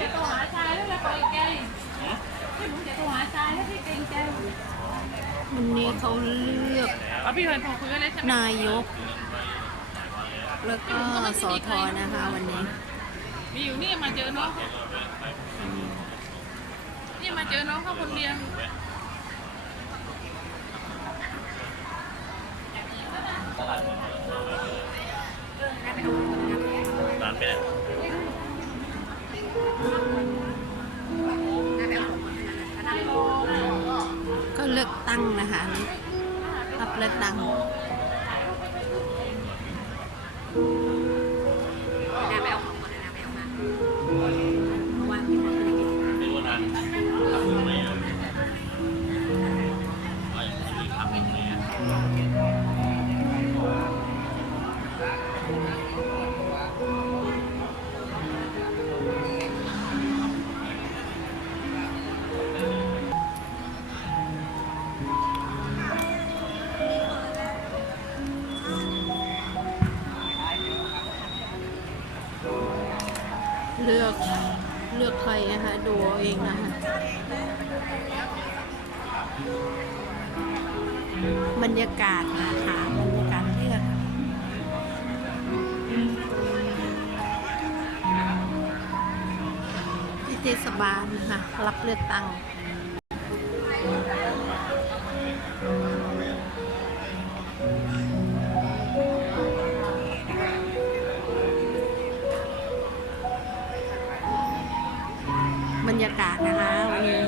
จะโทรหาชายแล้วไปแกพี่ผมจะโทรหาชายแล้วพี่เกรงใจวันนี้เขาเลือกอ๋อพี่เคยโทรคุยกันเลยใช่ไหมนายก แล้วก็สอทอนะคะวันนี้ มีอยู่นี่มาเจอน้องเขานี่มาเจอน้องเขาคนเดียวร้านไปไหน เลือกตั้งนะคะรับเลือกตั้ง เลือกเลือกใครนะคะดูเอาเองนะคะบรรยากาศนะคะบรรยากาศเลือกที่เทศบาลนะคะรับเลือกตั้ง บรรยากาศนะคะวันนี้